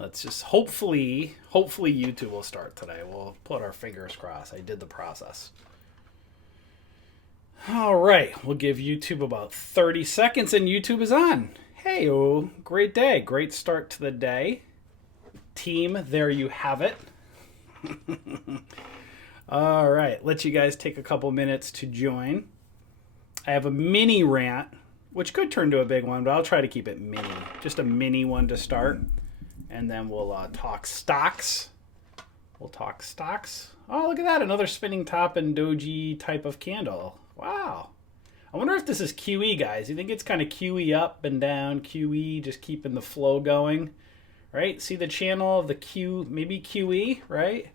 Let's just hopefully YouTube will start today. We'll put our fingers crossed. I did the process. All right, we'll give YouTube about 30 seconds and YouTube is on. Hey, oh, great day. Great start to the day. Team, there you have it. All right, let you guys take a couple minutes to join. I have a mini rant, which could turn to a big one, but I'll try to keep it mini. Just a mini one to start. And then we'll talk stocks. We'll talk stocks. Oh, look at that. Another spinning top and doji type of candle. Wow. I wonder if this is QE, guys. You think it's kind of QE up and down, QE, just keeping the flow going, right? See the channel of the Q, maybe QE, right?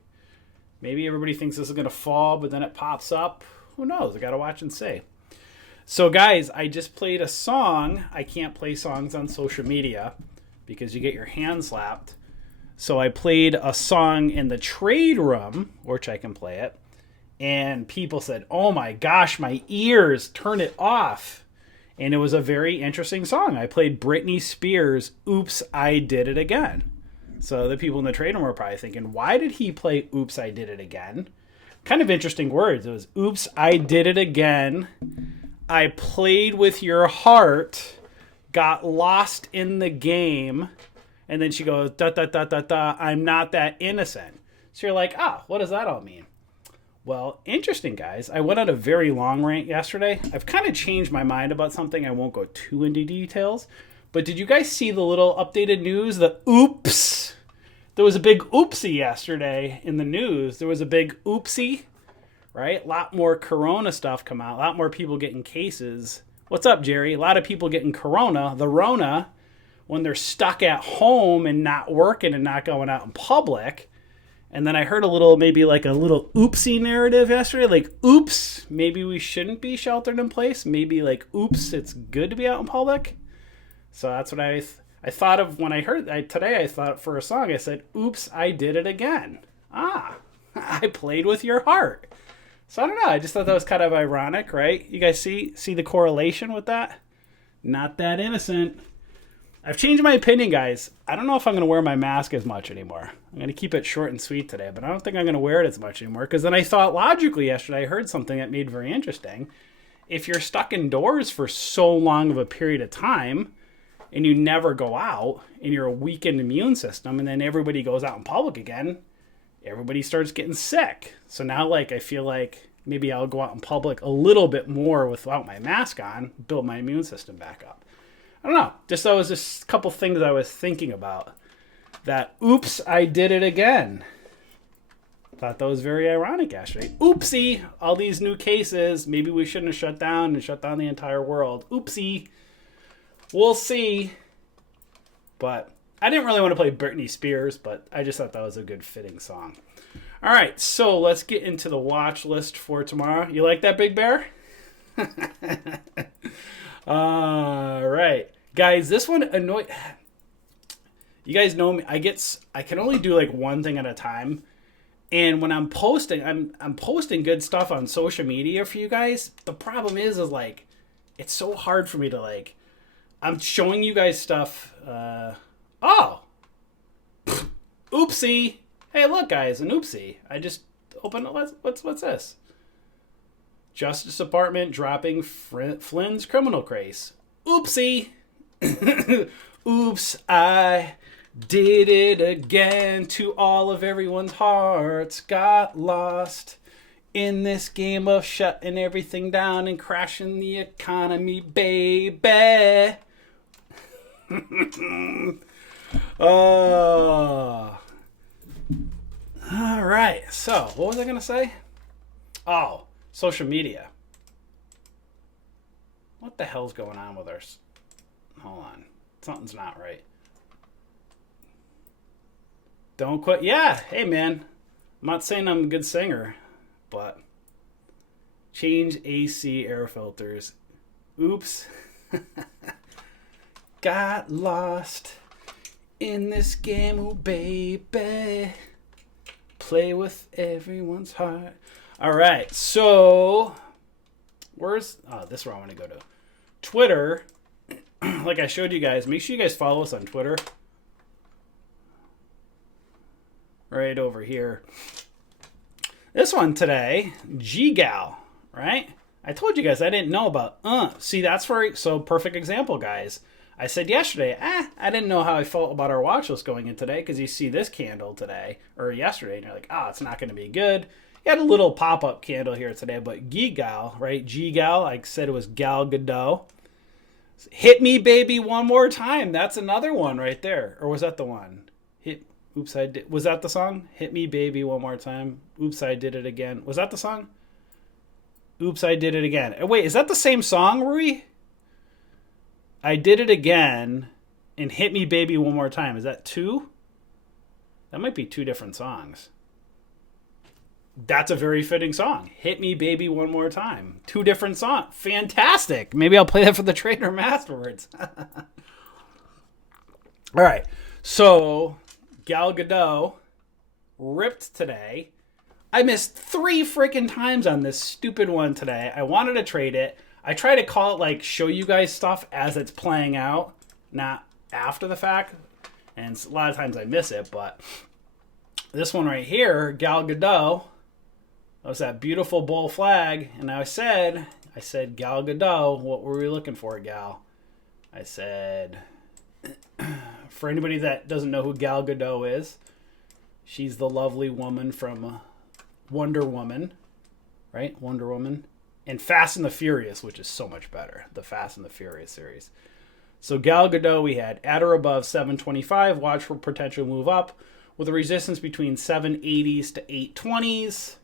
Maybe everybody thinks this is going to fall, but then it pops up. Who knows? I got to watch and see. So, guys, I just played a song. I can't play songs on social media because you get your hand slapped. So I played a song in the trade room, which I can play it, and people said, oh my gosh, my ears, turn it off. And it was a very interesting song. I played Britney Spears' Oops, I Did It Again. So the people in the trade room were probably thinking, why did he play Oops, I Did It Again? Kind of interesting words. It was, oops, I did it again. I played with your heart, got lost in the game, and then she goes, da, da, da, da, da, I'm not that innocent. So you're like, what does that all mean? Well, interesting, guys. I went on a very long rant yesterday. I've kind of changed my mind about something. I won't go too into details. But did you guys see the little updated news? The oops. There was a big oopsie yesterday in the news. There was a big oopsie, right? A lot more corona stuff come out. A lot more people getting cases. What's up, Jerry? A lot of people getting corona, the Rona, when they're stuck at home and not working and not going out in public. And then I heard maybe like a little oopsie narrative yesterday. Like, oops, maybe we shouldn't be sheltered in place. Maybe like, oops, it's good to be out in public. So that's what I thought of when I heard today. I thought for a song, I said, oops, I did it again. I played with your heart. So I don't know. I just thought that was kind of ironic, right? You guys see the correlation with that? Not that innocent. I've changed my opinion, guys. I don't know if I'm going to wear my mask as much anymore. I'm going to keep it short and sweet today, but I don't think I'm going to wear it as much anymore. Because then I thought logically yesterday, I heard something that made very interesting. If you're stuck indoors for so long of a period of time and you never go out and you're a weakened immune system and then everybody goes out in public again, everybody starts getting sick. So now I feel like maybe I'll go out in public a little bit more without my mask on, build my immune system back up. I don't know. That was just a couple things I was thinking about. That, oops, I did it again. Thought that was very ironic, yesterday. Oopsie, all these new cases. Maybe we shouldn't have shut down the entire world. Oopsie. We'll see. But I didn't really want to play Britney Spears, but I just thought that was a good fitting song. All right, so let's get into the watch list for tomorrow. You like that, Big Bear? All right, guys, this one annoyed. You guys know me. I can only do like one thing at a time, and when I'm posting, I'm posting good stuff on social media for you guys. The problem is like, it's so hard for me to I'm showing you guys stuff. Oopsie. Hey, look, guys, an oopsie. I just opened it. What's this? Justice Department dropping Flynn's criminal case. Oopsie. Oops, I did it again. To all of everyone's hearts. Got lost in this game of shutting everything down and crashing the economy, baby. Oh. All right. So, what was I going to say? Oh. Social media. What the hell's going on with ours? Hold on. Something's not right. Don't quit. Yeah. Hey, man. I'm not saying I'm a good singer, but change AC air filters. Oops. Got lost in this game, oh baby. Play with everyone's heart. All right, so this is where I want to go to. Twitter, like I showed you guys, make sure you guys follow us on Twitter. right over here. This one today, G-Gal, right? I told you guys I didn't know about, See, that's where, so perfect example, guys. I said yesterday, I didn't know how I felt about our watch list going in today because you see this candle today, or yesterday, and you're like, it's not going to be good. You had a little pop-up candle here today, but G-Gal, right? G-Gal, I said it was Gal Gadot. Hit me, baby, one more time. That's another one right there. Or was that the one? Oops, I did. Was that the song? Hit me, baby, one more time. Oops, I did it again. Was that the song? Oops, I did it again. Wait, is that the same song, Rui? I did it again and hit me, baby, one more time. Is that two? That might be two different songs. That's a very fitting song. Hit me, baby, one more time. Two different songs. Fantastic. Maybe I'll play that for the trader afterwards. All right. So, Gal Gadot ripped today. I missed 3 freaking times on this stupid one today. I wanted to trade it. I try to call it, like, show you guys stuff as it's playing out, not after the fact. And a lot of times I miss it, but this one right here, Gal Gadot, that was that beautiful bull flag. And I said, Gal Gadot, what were we looking for, Gal? I said, for anybody that doesn't know who Gal Gadot is, she's the lovely woman from Wonder Woman, right? Wonder Woman. And Fast and the Furious, which is so much better. The Fast and the Furious series. So Gal Gadot, we had at or above 725. Watch for potential move up with a resistance between 780s to 820s.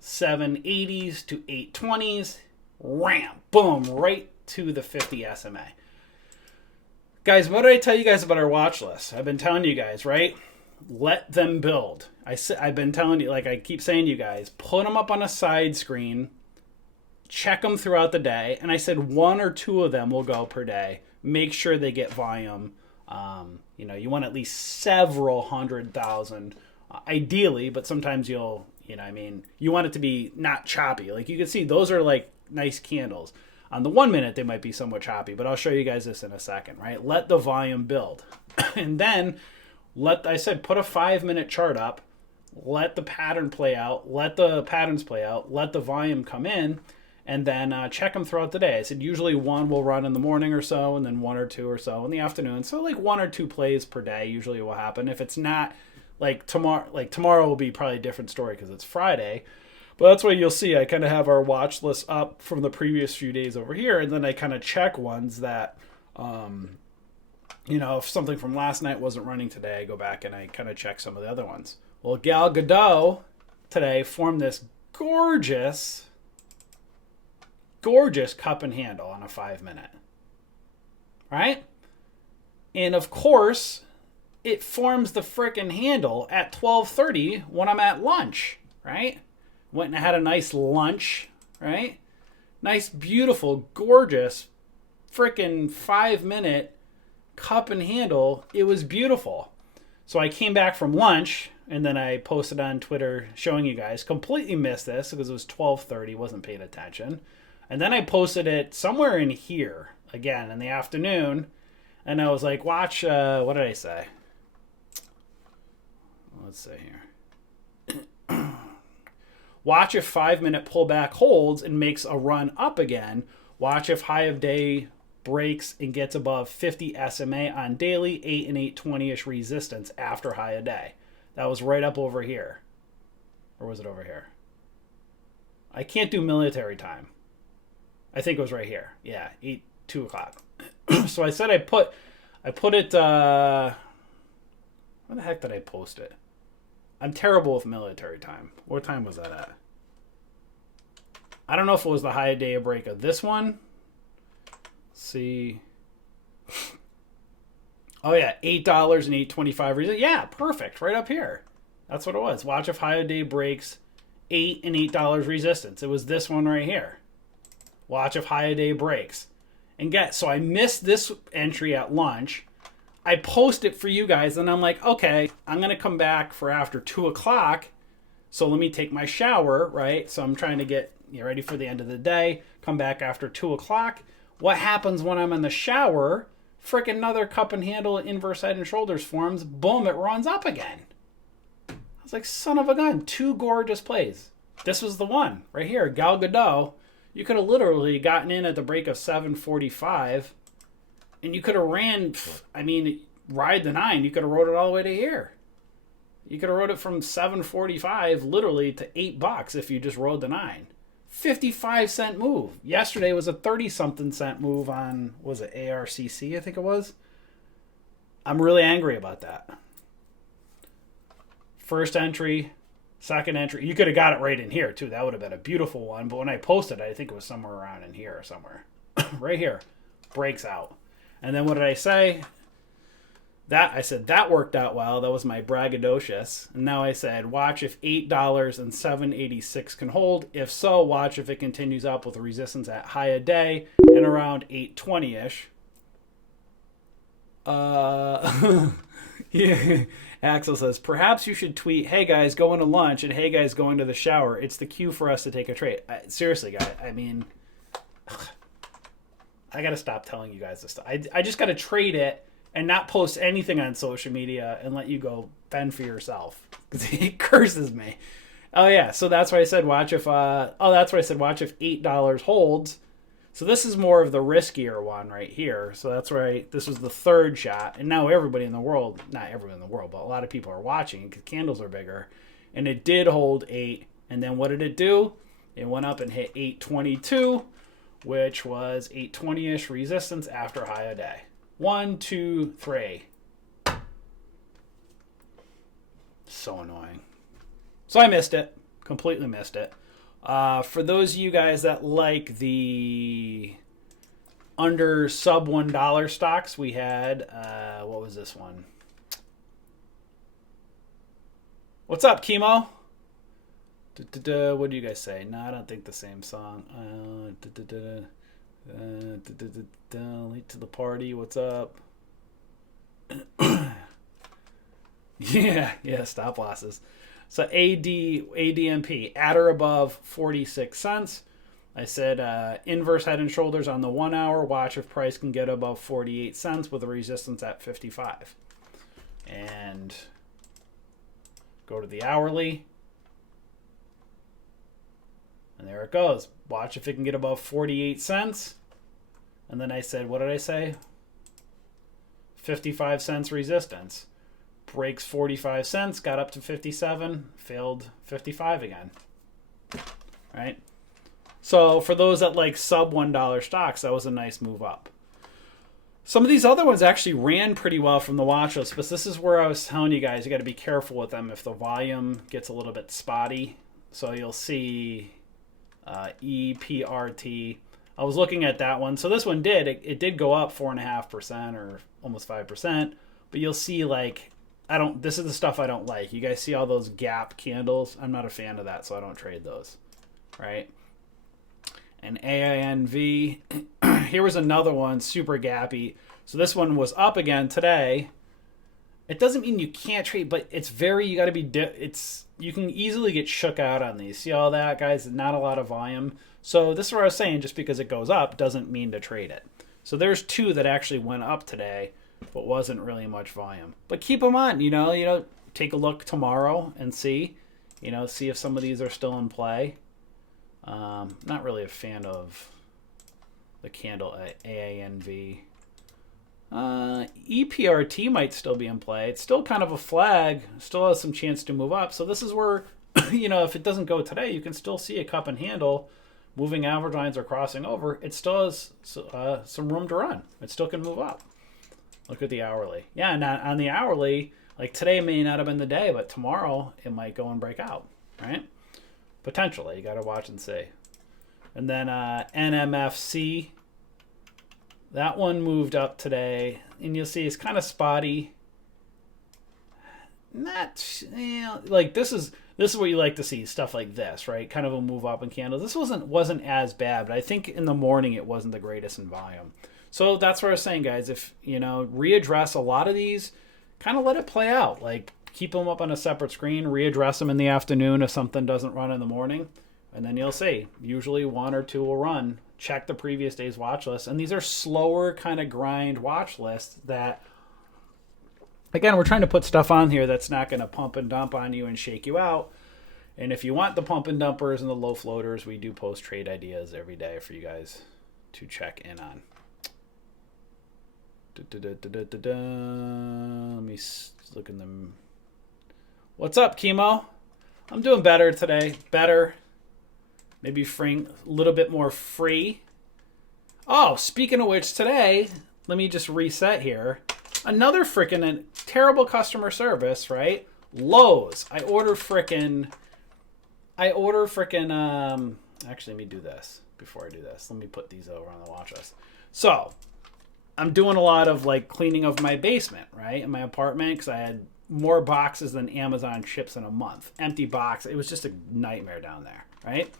780s to 820s. Ram. Boom. Right to the 50 SMA. Guys, what did I tell you guys about our watch list? I've been telling you guys, right? Let them build. I've been telling you, like I keep saying to you guys, put them up on a side screen. Check them throughout the day. And I said 1 or 2 of them will go per day. Make sure they get volume. You want at least several 100,000 ideally, but sometimes you want it to be not choppy. Like you can see, those are like nice candles. On the 1 minute, they might be somewhat choppy, but I'll show you guys this in a second, right? Let the volume build. And then put a 5-minute chart up, let the pattern play out, let the patterns play out, let the volume come in, and then check them throughout the day. I said usually 1 will run in the morning or so, and then 1 or 2 or so in the afternoon. So like 1 or 2 plays per day usually will happen. If it's not, tomorrow will be probably a different story because it's Friday. But that's why you'll see I kind of have our watch list up from the previous few days over here, and then I kind of check ones that, if something from last night wasn't running today, I go back and I kind of check some of the other ones. Well, Gal Gadot today formed this gorgeous cup and handle on a 5-minute, right? And of course, it forms the frickin' handle at 12:30 when I'm at lunch, right? Went and had a nice lunch, right? Nice, beautiful, gorgeous, frickin' 5-minute cup and handle. It was beautiful. So I came back from lunch, and then I posted on Twitter showing you guys. Completely missed this because it was 12:30, wasn't paying attention. And then I posted it somewhere in here, again, in the afternoon. And I was like, watch, what did I say? Let's see here. Watch if 5-minute pullback holds and makes a run up again. Watch if high of day breaks and gets above 50 SMA on daily, 8 and 820-ish resistance after high of day. That was right up over here. Or was it over here? I can't do military time. I think it was right here. Yeah, 2 o'clock. So I said I put it, where the heck did I post it? I'm terrible with military time. What time was that at? I don't know if it was the high day of break of this one. Let's see. Oh yeah, $8 and $8.25. Yeah, perfect. Right up here. That's what it was. Watch if high day breaks $8 and $8 resistance. It was this one right here. Watch if high day breaks. And so I missed this entry at lunch. I post it for you guys, and I'm like, okay, I'm going to come back for after 2 o'clock, so let me take my shower, right? So I'm trying to get ready for the end of the day, come back after 2 o'clock. What happens when I'm in the shower? Frickin' another cup and handle inverse head and shoulders forms. Boom, it runs up again. was like, son of a gun, 2 gorgeous plays. This was the one right here, Gal Gadot. You could have literally gotten in at the break of 7:45, and you could have ran. I mean, ride the 9. You could have rode it all the way to here. You could have rode it from 7:45 literally to $8 if you just rode the 9. 55-cent move. Yesterday was a 30-something cent move on, was it ARCC, I think it was? I'm really angry about that. First entry, second entry. You could have got it right in here, too. That would have been a beautiful one. But when I posted it, I think it was somewhere around in here or somewhere. Right here. Breaks out. And then what did I say? I said that worked out well. That was my braggadocious. And now I said, watch if $8 and 786 can hold. If so, watch if it continues up with resistance at high a day and around 820-ish. Yeah. Axel says, perhaps you should tweet, hey guys, going to lunch and hey guys, going to the shower. It's the cue for us to take a trade. Seriously, guys, I mean, I got to stop telling you guys this stuff. I just got to trade it and not post anything on social media and let you go fend for yourself. Because it curses me. Oh, yeah. So that's why I said watch if $8 holds. So this is more of the riskier one right here. So that's right. This was the third shot. And now everybody in the world, not everyone in the world, but a lot of people are watching because candles are bigger. And it did hold 8. And then what did it do? It went up and hit 822, which was 820-ish resistance after high a day. 1, 2, 3. So annoying. So I missed it. Completely missed it. For those of you guys that like the under sub $1 stocks, we had, what was this one? What's up, Chemo? What do you guys say? No, I don't think the same song. Late to the party. What's up? Yeah, stop losses. So ADMP, at or above 46 cents. I said inverse head and shoulders on the 1 hour. Watch if price can get above 48 cents with a resistance at 55. And go to the hourly. And there it goes. Watch if it can get above 48 cents. And then I said, what did I say? 55 cents resistance. Breaks 45 cents, got up to 57, failed 55 again. Right? So for those that like sub $1 stocks, that was a nice move up. Some of these other ones actually ran pretty well from the watch list, but this is where I was telling you guys, you got to be careful with them if the volume gets a little bit spotty. So you'll see EPRT. I was looking at that one. So this one it did go up 4.5% or almost 5%, but you'll see like, this is the stuff I don't like. You guys see all those gap candles? I'm not a fan of that, so I don't trade those. Right? And AINV, here was another one, super gappy. So this one was up again today. It doesn't mean you can't trade, but it's you got to be, you can easily get shook out on these. See all that, guys? Not a lot of volume. So this is what I was saying, just because it goes up doesn't mean to trade it. So there's 2 that actually went up today, but wasn't really much volume. But keep them on, take a look tomorrow and see if some of these are still in play. Not really a fan of the candle AANV. EPRT might still be in play. It's still kind of a flag, still has some chance to move up. So this is where, if it doesn't go today, you can still see a cup and handle. Moving average lines are crossing over. It still has some room to run. It still can move up. Look at the hourly. Yeah, and on the hourly, like today may not have been the day, but tomorrow it might go and break out, right? Potentially. You got to watch and see. And then NMFC, that one moved up today, and you'll see it's kind of spotty. Not, like this is what you like to see, stuff like this, right? Kind of a move up in candles. This wasn't as bad, but I think in the morning it wasn't the greatest in volume. So that's what I was saying, guys. If, readdress a lot of these, kind of let it play out. Like, keep them up on a separate screen, readdress them in the afternoon if something doesn't run in the morning, and then you'll see. Usually 1 or 2 will run. Check the previous day's watch list. And these are slower kind of grind watch lists that Again, we're trying to put stuff on here that's not going to pump and dump on you and shake you out. And if you want the pump and dumpers and the low floaters, we do post trade ideas every day for you guys to check in on. Let me look in them. What's up, Chemo? I'm doing better today. Better. Maybe a little bit more free. Oh, speaking of which, today, let me just reset here. Another freaking terrible customer service, right? Lowe's. I order freaking. Actually, let me do this before I do this. Let me put these over on the watch list. So, I'm doing a lot of like cleaning of my basement, right? In my apartment, because I had more boxes than Amazon ships in a month. Empty box. It was just a nightmare down there, right?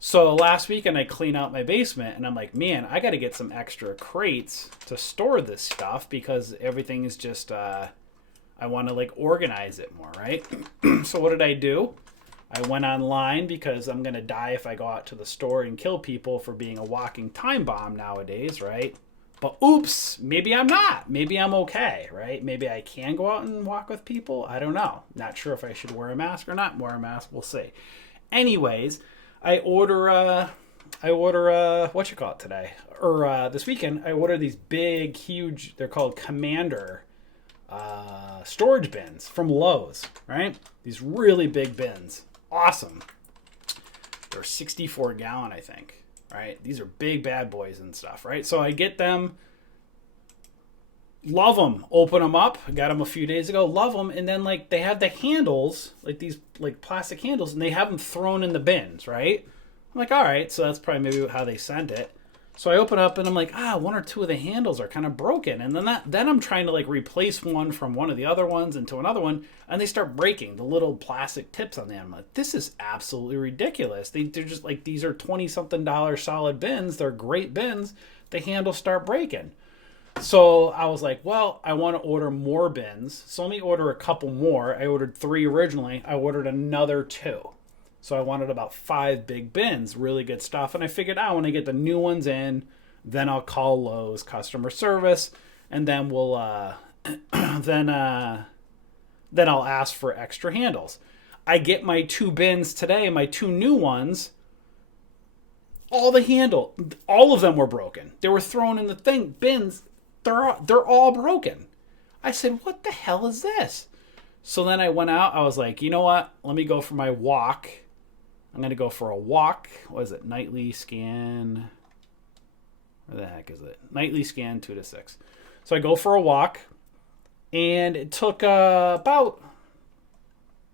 So last weekend I cleaned out my basement and I'm like, man, I got to get some extra crates to store this stuff because everything is just, I want to like organize it more, right? So what did I do? I went online because I'm going to die if I go out to the store and kill people for being a walking time bomb nowadays, right? But oops, maybe I'm not. Maybe I'm okay, right? Maybe I can go out and walk with people. I don't know. Not sure if I should wear a mask or not wear a mask. We'll see. Anyways, I order what you call it today? Or this weekend, I order these big, huge, they're called Commander storage bins from Lowe's, right? These really big bins. Awesome. They're 64 gallon, I think, right? These are big bad boys and stuff, right? So I get them, love them, open them up. I got them a few days ago, love them. And then like they have the handles, like these like plastic handles, and they have them thrown in the bins, right? I'm like, all right, so that's probably maybe how they sent it. So I open up and I'm like, one or two of the handles are kind of broken. And then I'm trying to like replace one from one of the other ones into another one. And they start breaking the little plastic tips on them. I'm like, this is absolutely ridiculous. They're just like, these are $20-something solid bins. They're great bins. The handles start breaking. So I was like, well, I want to order more bins. So let me order a couple more. I ordered 3 originally. I ordered another 2. So I wanted about 5 big bins, really good stuff. And I figured out when I get the new ones in, then I'll call Lowe's customer service, and then we'll then I'll ask for extra handles. I get my 2 bins today, my 2 new ones. All of them were broken. They were thrown in the bins. They're all broken. I said, what the hell is this? So then I went out. I was like, you know what? Let me go for my walk. I'm going to go for a walk. What is it? Nightly scan. Where the heck is it? Nightly scan 2 to 6. So I go for a walk. And it took about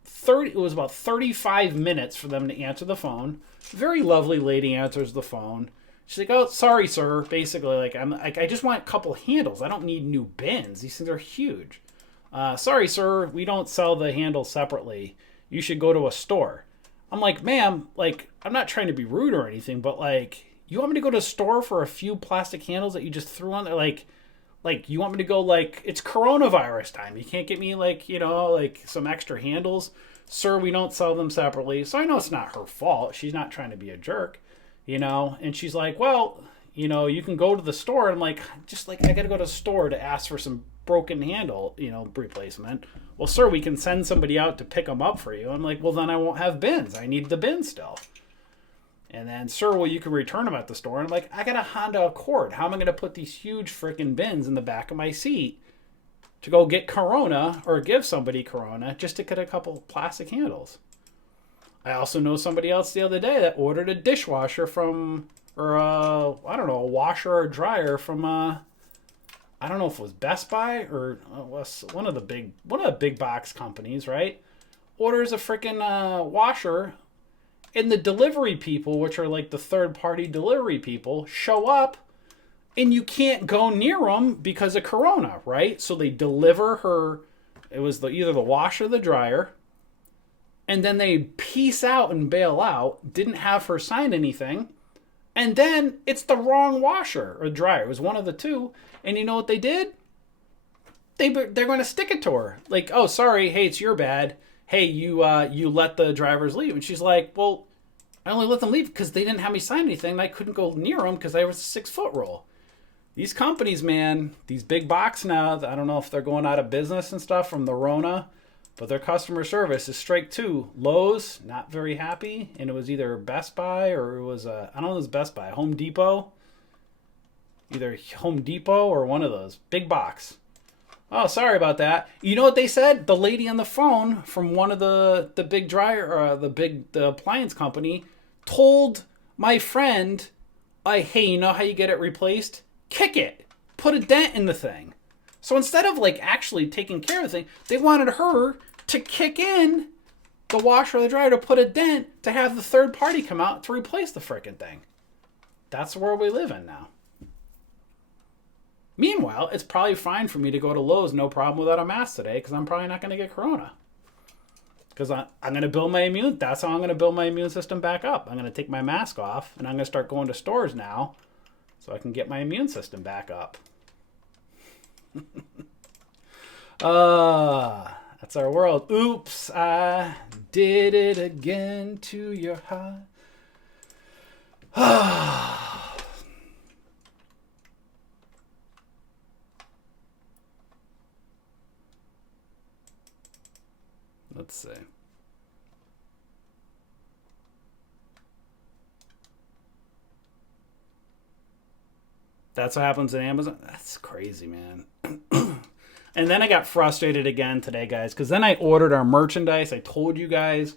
35 minutes for them to answer the phone. Very lovely lady answers the phone. She's like, oh, sorry, sir. Basically, like I just want a couple handles. I don't need new bins. These things are huge. Sorry, sir. We don't sell the handles separately. You should go to a store. I'm like, ma'am, like, I'm not trying to be rude or anything, but like, you want me to go to a store for a few plastic handles that you just threw on there? Like you want me to go like, it's coronavirus time. You can't get me like, like some extra handles. Sir, we don't sell them separately. So I know it's not her fault. She's not trying to be a jerk, and she's like, well, you can go to the store. And I'm like, I got to go to the store to ask for some broken handle, replacement. Well, sir, we can send somebody out to pick them up for you. I'm like, well, then I won't have bins. I need the bins still. And then, sir, well, you can return them at the store. And I'm like, I got a Honda Accord. How am I going to put these huge freaking bins in the back of my seat to go get Corona or give somebody Corona just to get a couple plastic handles? I also know somebody else the other day that ordered a dishwasher a washer or dryer from, I don't know if it was Best Buy or was one of the big box companies, right? Orders a freaking washer, and the delivery people, which are like the third-party delivery people, show up, and you can't go near them because of Corona, right? So they deliver her. It was either the washer or the dryer, and then they peace out and bail out. Didn't have her sign anything. And then it's the wrong washer or dryer. It was one of the two. And you know what they did? They're going to stick it to her. Like, oh, sorry. Hey, it's your bad. Hey, you let the drivers leave. And she's like, well, I only let them leave because they didn't have me sign anything. And I couldn't go near them because I was a 6-foot rule. These companies, man, these big box now, I don't know if they're going out of business and stuff from the Rona, but their customer service is strike two. Lowe's, not very happy, and it was either Best Buy or it was, I don't know if it was Best Buy, Home Depot. Either Home Depot or one of those. Big box. Oh, sorry about that. You know what they said? The lady on the phone from one of the big dryer, the appliance company, told my friend, hey, you know how you get it replaced? Kick it. Put a dent in the thing. So instead of like actually taking care of the thing, they wanted her to kick in the washer or the dryer to put a dent to have the third party come out to replace the frickin' thing. That's the world we live in now. Meanwhile, it's probably fine for me to go to Lowe's, no problem, without a mask today, because I'm probably not going to get corona. Because I'm going to build that's how I'm going to build my immune system back up. I'm going to take my mask off, and I'm going to start going to stores now, so I can get my immune system back up. That's our world. Oops, I did it again to your heart. Let's see. That's what happens in Amazon? That's crazy, man. And then I got frustrated again today, guys, because then I ordered our merchandise. I told you guys.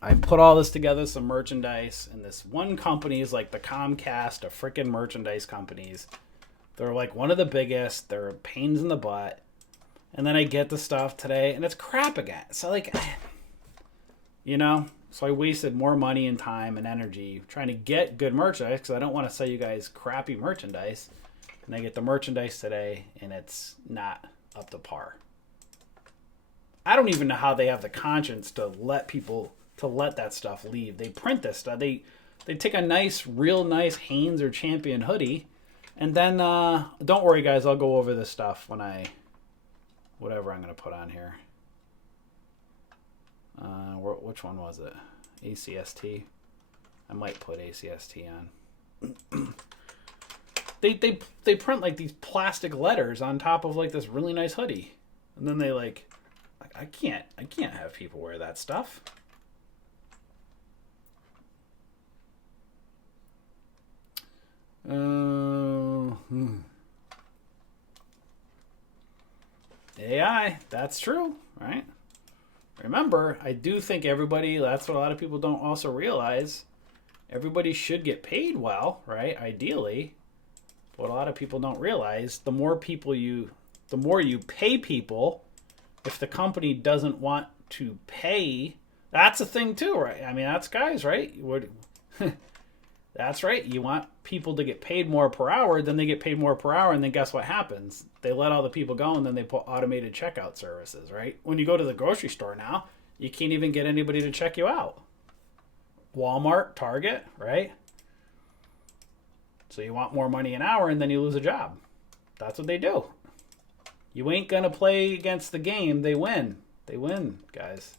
I put all this together, some merchandise, and this one company is like the Comcast of freaking merchandise companies. They're like one of the biggest. They're pains in the butt. And then I get the stuff today, and it's crap again. So, like, you know, so I wasted more money and time and energy trying to get good merchandise because I don't want to sell you guys crappy merchandise. And I get the merchandise today, and it's not up to par. I don't even know how they have the conscience to let that stuff leave. They print this stuff. They take a nice, real nice Hanes or Champion hoodie, and then don't worry, guys. I'll go over this stuff when whatever I'm going to put on here. Which one was it? ACST. I might put ACST on. They print like these plastic letters on top of like this really nice hoodie, and then they like, I can't have people wear that stuff. AI, that's true, right? Remember, I do think everybody, that's what a lot of people don't also realize, everybody should get paid well, right? Ideally. What a lot of people don't realize, the more you pay people, if the company doesn't want to pay, that's a thing too, right? I mean, that's guys, right? That's right. You want people to get paid more per hour, then they get paid more per hour, and then guess what happens? They let all the people go, and then they put automated checkout services, right? When you go to the grocery store now, you can't even get anybody to check you out. Walmart, Target, right? So you want more money an hour, and then you lose a job. That's what they do. You ain't going to play against the game. They win. They win, guys.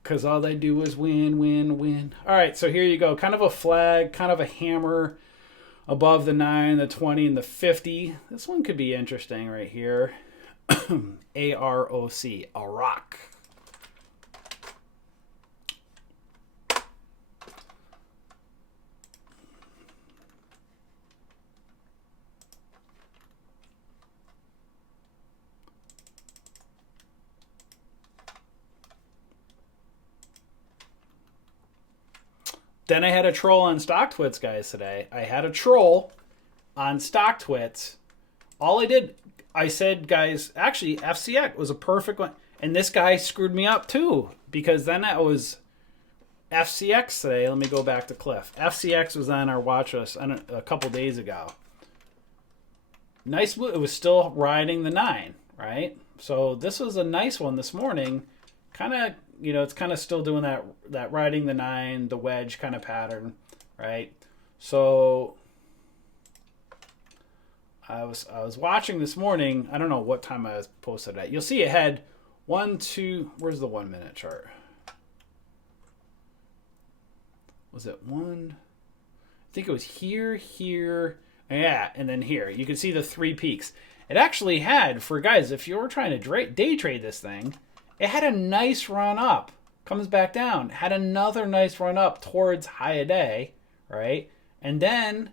Because all they do is win, win, win. All right, so here you go. Kind of a flag, kind of a hammer above the 9, the 20, and the 50. This one could be interesting right here. AROC, a rock. Then I had a troll on StockTwits, guys, today. I had a troll on StockTwits. All I said, guys, actually, FCX was a perfect one. And this guy screwed me up, too. Because then that was FCX today. Let me go back to Cliff. FCX was on our watch list a couple days ago. Nice move. It was still riding the 9, right? So this was a nice one this morning. Kind of, it's kind of still doing that riding the 9, the wedge kind of pattern, right? So I was watching this morning. I don't know what time I was posted at. You'll see it had 1, 2. Where's the 1 minute chart? Was it 1? I think it was here, here, yeah, and then here. You can see the 3 peaks. It actually had, for guys, if you were trying to day trade this thing, it had a nice run up. Comes back down. Had another nice run up towards high a day, right? And then,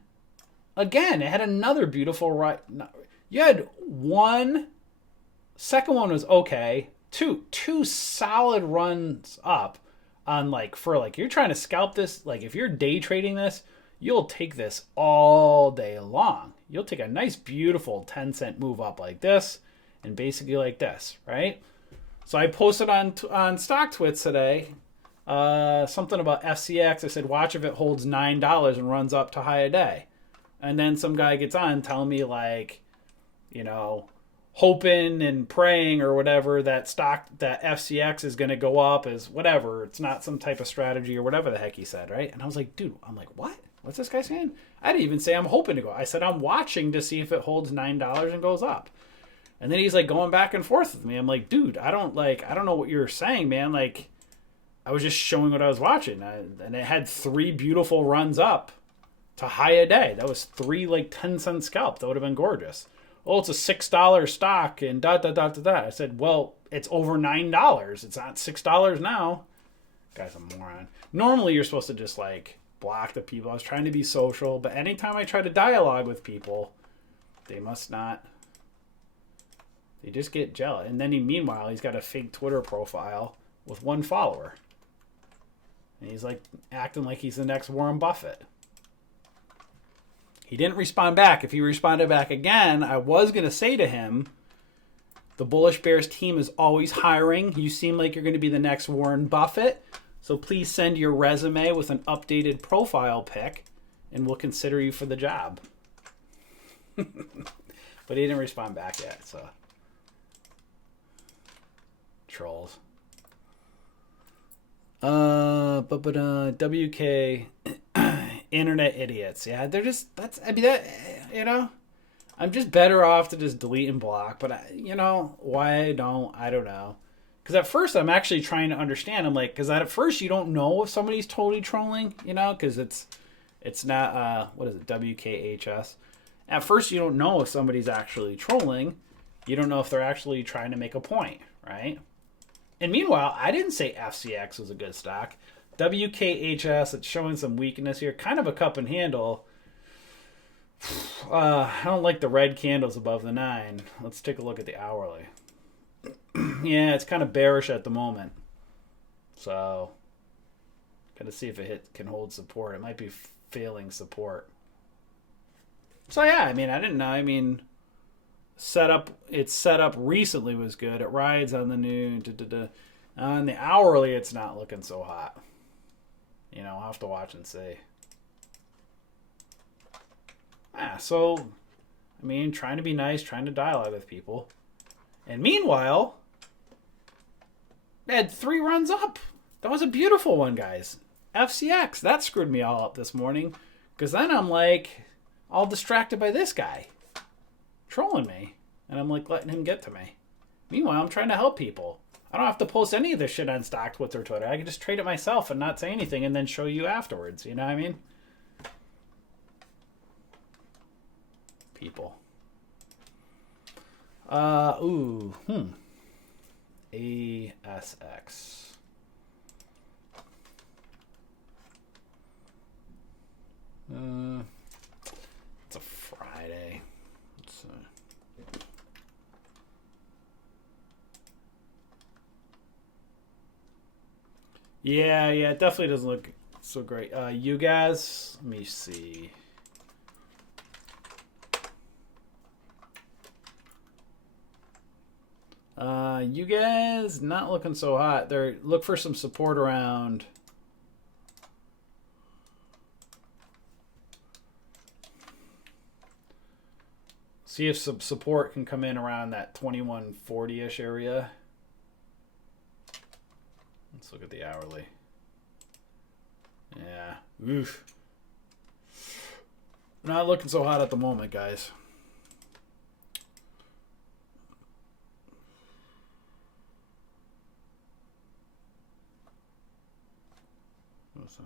again, it had another beautiful run. You had one, second one was okay. Two solid runs up on you're trying to scalp this, like if you're day trading this, you'll take this all day long. You'll take a nice, beautiful 10-cent move up like this and basically like this, right? So I posted on StockTwits today something about FCX. I said, watch if it holds $9 and runs up to high a day. And then some guy gets on telling me hoping and praying or whatever that FCX is going to go up as whatever. It's not some type of strategy or whatever the heck he said, right? And I was like, dude, what? What's this guy saying? I didn't even say I'm hoping to go. I said I'm watching to see if it holds $9 and goes up. And then he's going back and forth with me. I'm like, dude, I don't know what you're saying, man. I was just showing what I was watching. And it had 3 beautiful runs up to high a day. That was 3 10-cent scalp. That would have been gorgeous. Oh, it's a $6 stock and da da da da da. I said, well, it's over $9. It's not $6 now. Guy's a moron. Normally, you're supposed to just block the people. I was trying to be social, but anytime I try to dialogue with people, they must not. They just get jealous. And then meanwhile, he's got a fake Twitter profile with 1 follower. And he's acting like he's the next Warren Buffett. He didn't respond back. If he responded back again, I was going to say to him, the Bullish Bears team is always hiring. You seem like you're going to be the next Warren Buffett. So please send your resume with an updated profile pic, and we'll consider you for the job. But he didn't respond back yet, so. Trolls. WK internet idiots. Yeah, they're just I'm just better off to just delete and block, but why I don't know. Because at first I'm actually trying to understand. I'm because at first you don't know if somebody's totally trolling, because it's not what is it, WKHS. At first you don't know if somebody's actually trolling. You don't know if they're actually trying to make a point, right? And meanwhile, I didn't say FCX was a good stock. WKHS, it's showing some weakness here. Kind of a cup and handle. I don't like the red candles above the 9. Let's take a look at the hourly. Yeah, it's kind of bearish at the moment. So, got to see if it can hold support. It might be failing support. So yeah, I didn't know. Its setup recently was good. It rides on the new. On the hourly, it's not looking so hot. I'll have to watch and see. So, trying to be nice, trying to dialogue with people. And meanwhile, they had 3 runs up. That was a beautiful one, guys. FCX, that screwed me all up this morning. Because then I'm all distracted by this guy trolling me. And I'm letting him get to me. Meanwhile, I'm trying to help people. I don't have to post any of this shit on StockTwits or Twitter. I can just trade it myself and not say anything and then show you afterwards. You know what I mean? People. ASX. It's a Friday. Yeah, it definitely doesn't look so great. You guys, let me see. You guys not looking so hot. Look for some support around. See if some support can come in around that 2140-ish area. Let's look at the hourly. Yeah. Oof. Not looking so hot at the moment, guys. What's that?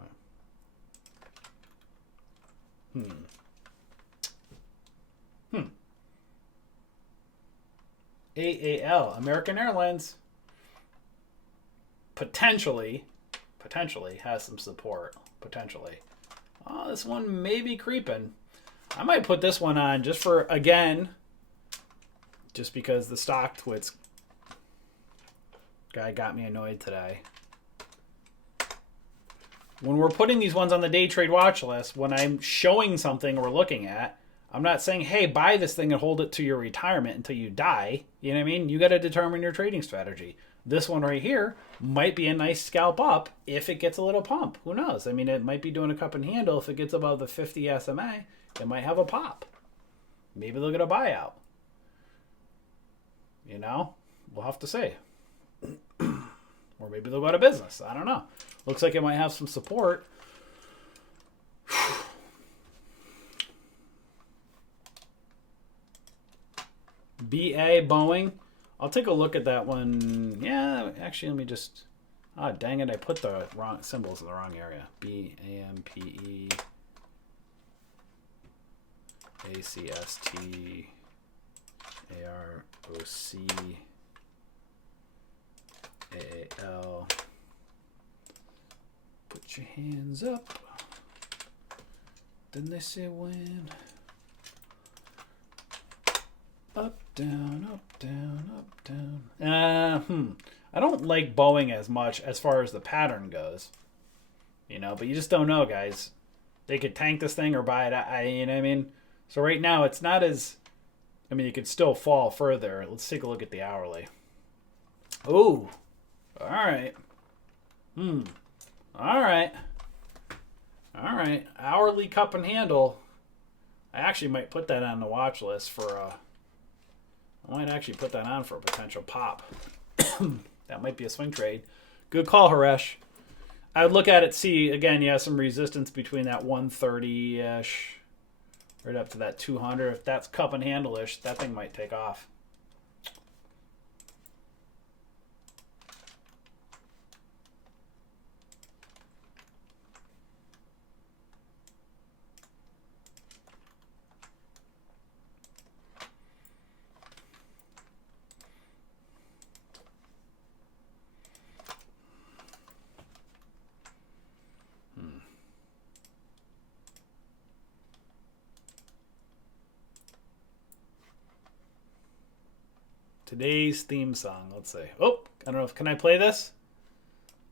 AAL, American Airlines, potentially has some support. Potentially. Oh, this one may be creeping. I might put this one on just for, again, just because the stock twits guy got me annoyed today. When we're putting these ones on the day trade watch list, when I'm showing something we're looking at, I'm not saying, hey, buy this thing and hold it to your retirement until you die. You know what I mean? You got to determine your trading strategy. This one right here might be a nice scalp up if it gets a little pump. Who knows? I mean, it might be doing a cup and handle. If it gets above the 50 SMA, it might have a pop. Maybe they'll get a buyout. You know? We'll have to see. Or maybe they'll go out of business. I don't know. Looks like it might have some support. BA Boeing. I'll take a look at that one. Yeah, actually, let me just... Ah, dang it. I put the wrong symbols in the wrong area. BAMPE ACST AROC AAL. Put your hands up. Didn't they say when? Up, down, up, down, up, down. I don't like Boeing as much as far as the pattern goes. You know, but you just don't know, guys. They could tank this thing or buy it. You know what I mean? So right now, it's not as... I mean, it could still fall further. Let's take a look at the hourly. Ooh. All right. All right. All right. Hourly cup and handle. I actually might put that on the watch list for... I might actually put that on for a potential pop. That might be a swing trade. Good call, Haresh. I would look at it, see, again, you have some resistance between that 130-ish right up to that 200. If that's cup and handle-ish, that thing might take off. Today's theme song. Let's see. Oh, I don't know if... Can I play this?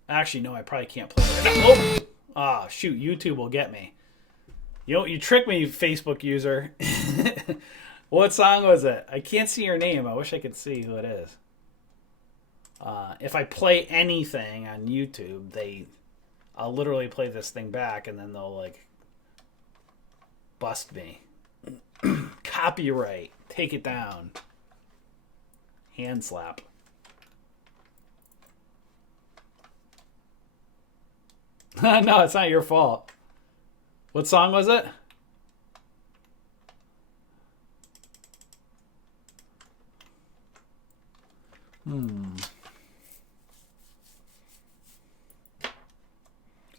Actually, no, I probably can't play it. Oh! Ah, shoot. YouTube will get me. You tricked me, Facebook user. What song was it? I can't see your name. I wish I could see who it is. If I play anything on YouTube, I'll literally play this thing back, and then they'll, like, bust me. Copyright. Take it down. Hand slap. No, it's not your fault. What song was it?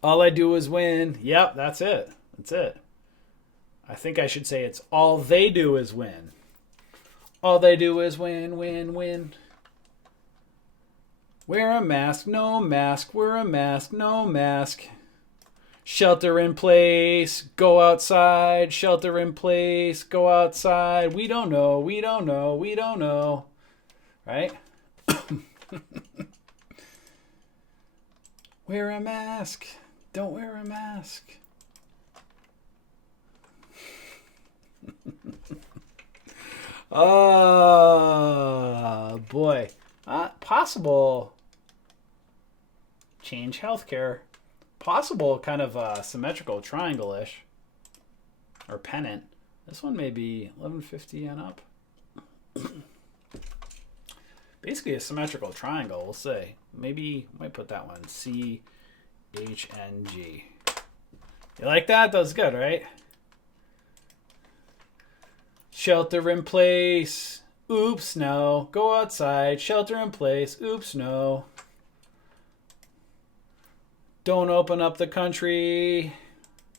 All I do is win. Yep, that's it. That's it. I think I should say it's all they do is win. All they do is win, win, win. Wear a mask, no mask. Wear a mask, no mask. Shelter in place, go outside. Shelter in place, go outside. We don't know, we don't know, we don't know. Right? Wear a mask. Don't wear a mask. Oh, boy. Possible change healthcare. Possible kind of symmetrical triangle-ish. Or pennant. This one may be 1150 and up. Basically a symmetrical triangle, we'll see. Maybe, might put that one. CHNG. You like that? That was good, right? Shelter in place. Oops, no. Go outside. Shelter in place. Oops, no. Don't open up the country,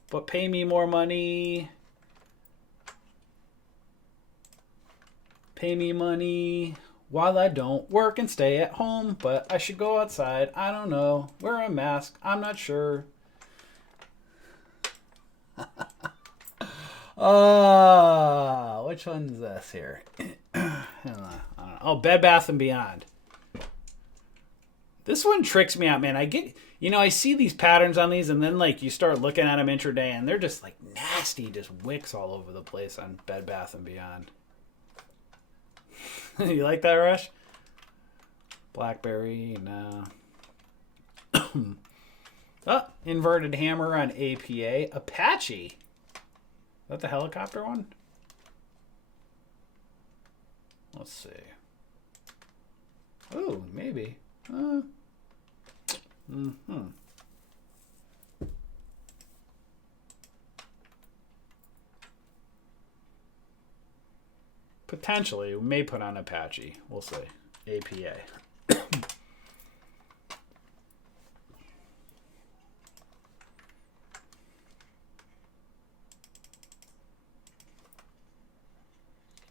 but pay me more money. Pay me money while I don't work and stay at home, but I should go outside. I don't know. Wear a mask. I'm not sure. Which one's this here? I don't know. Oh, Bed Bath and Beyond. This one tricks me out, man. I see these patterns on these, and then like you start looking at them intraday, and they're just like nasty, just wicks all over the place on Bed Bath and Beyond. You like that, Rush? Blackberry, no. Oh, inverted hammer on APA. Apache. Is that the helicopter one? Let's see. Oh, maybe. Potentially, we may put on Apache. We'll see. APA.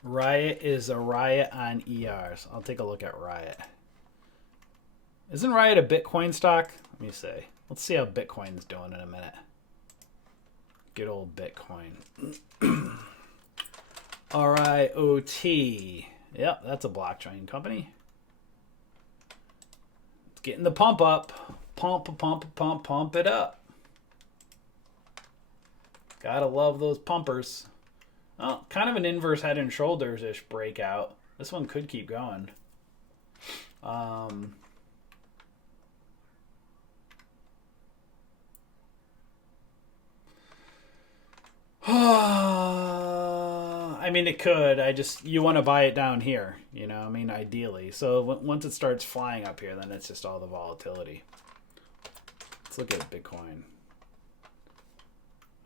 Riot is a riot on ERs. I'll take a look at Riot. Isn't Riot a Bitcoin stock? Let me see. Let's see how Bitcoin's doing in a minute. Good old Bitcoin. RIOT. Yep, that's a blockchain company. It's getting the pump up. Pump it up. Gotta love those pumpers. Oh, kind of an inverse head and shoulders-ish breakout. This one could keep going. I mean, it could. You want to buy it down here, ideally. So once it starts flying up here, then it's just all the volatility. Let's look at Bitcoin.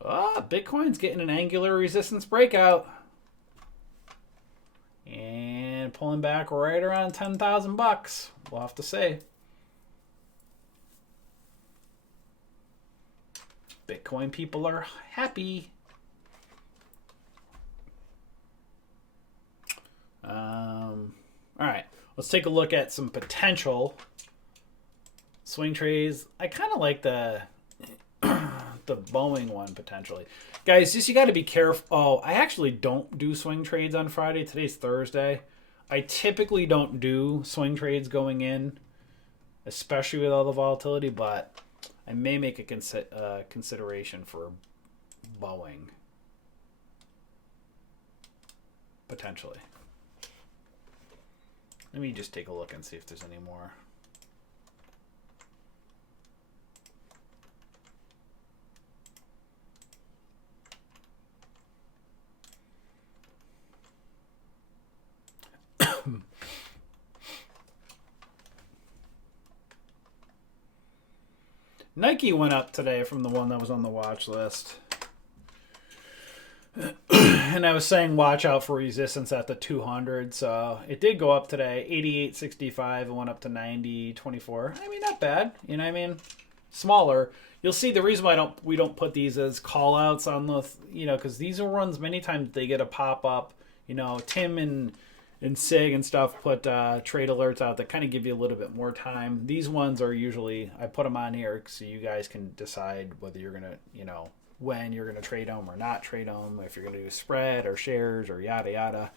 Bitcoin's getting an angular resistance breakout. And pulling back right around 10,000 bucks. We'll have to see. Bitcoin people are happy. All right, let's take a look at some potential swing trades. I kind of like the Boeing one potentially. Guys, you got to be careful. Oh, I actually don't do swing trades on Friday. Today's Thursday. I typically don't do swing trades going in, especially with all the volatility, but I may make a consideration for Boeing. Potentially. Let me just take a look and see if there's any more. Nike went up today from the one that was on the watch list. And I was saying watch out for resistance at the 200. So it did go up today. 88.65 and went up to 90.24. I mean, not bad. You know what I mean? Smaller. You'll see the reason why we don't put these as call outs on the, because these are ones many times they get a pop up. Tim and SIG and stuff put trade alerts out that kind of give you a little bit more time. These ones are usually, I put them on here so you guys can decide whether you're going to, when you're going to trade them or not trade them, if you're going to do spread or shares or yada yada.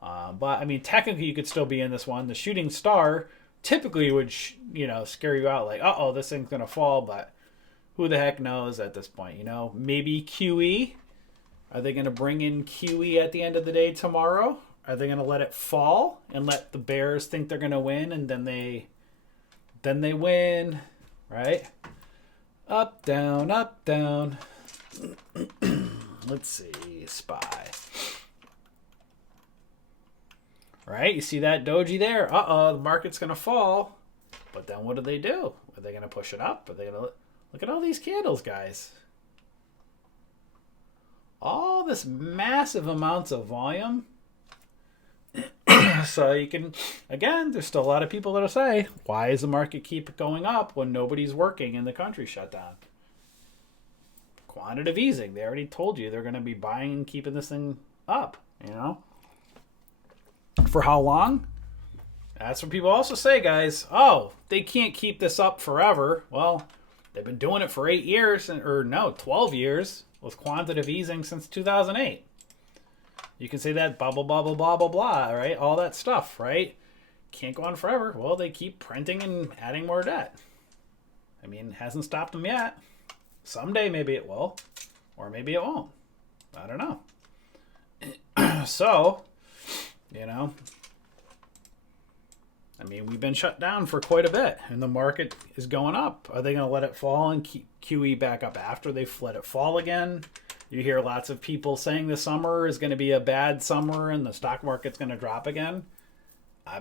But I mean, technically you could still be in this one. The shooting star typically would, scare you out like, uh-oh, this thing's going to fall, but who the heck knows at this point, Maybe QE. Are they going to bring in QE at the end of the day tomorrow? Are they going to let it fall and let the bears think they're going to win and then they win, right? Up, down, up, down. Let's see, SPY. Right, you see that doji there? Uh-oh, the market's going to fall. But then what do? Are they going to push it up? Are they going to look at all these candles, guys? All this massive amounts of volume. So you can, again, there's still a lot of people that'll say, why does the market keep going up when nobody's working and the country's shut down? Quantitative easing. They already told you they're going to be buying and keeping this thing up, For how long? That's what people also say, guys. Oh, they can't keep this up forever. Well, they've been doing it for 8 years, or no, 12 years with quantitative easing since 2008. You can say that blah, blah, blah, blah, blah, blah, blah, right? All that stuff, right? Can't go on forever. Well, they keep printing and adding more debt. I mean, it hasn't stopped them yet. Someday maybe it will, or maybe it won't. I don't know. So, you know, I mean, we've been shut down for quite a bit, and the market is going up. Are they going to let it fall and keep QE back up after they've let it fall again? You hear lots of people saying the summer is going to be a bad summer and the stock market's going to drop again.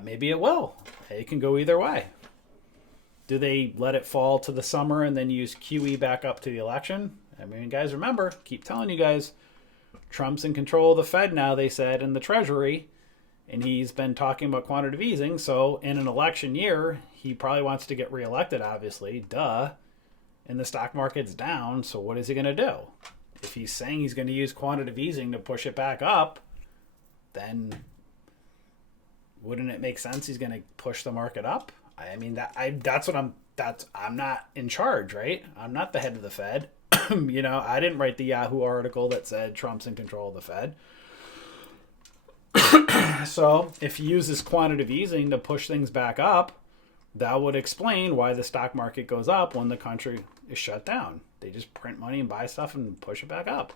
Maybe it will. It can go either way. Do they let it fall to the summer and then use QE back up to the election? I mean, guys, remember, keep telling you guys, Trump's in control of the Fed now, they said, and the Treasury, and he's been talking about quantitative easing. So in an election year, he probably wants to get reelected, obviously, duh. And the stock market's down, so what is he going to do? If he's saying he's going to use quantitative easing to push it back up, then wouldn't it make sense he's going to push the market up? I mean, I'm not in charge, right? I'm not the head of the Fed. You know, I didn't write the Yahoo article that said Trump's in control of the Fed. So if he uses quantitative easing to push things back up, that would explain why the stock market goes up when the country is shut down. They just print money and buy stuff and push it back up.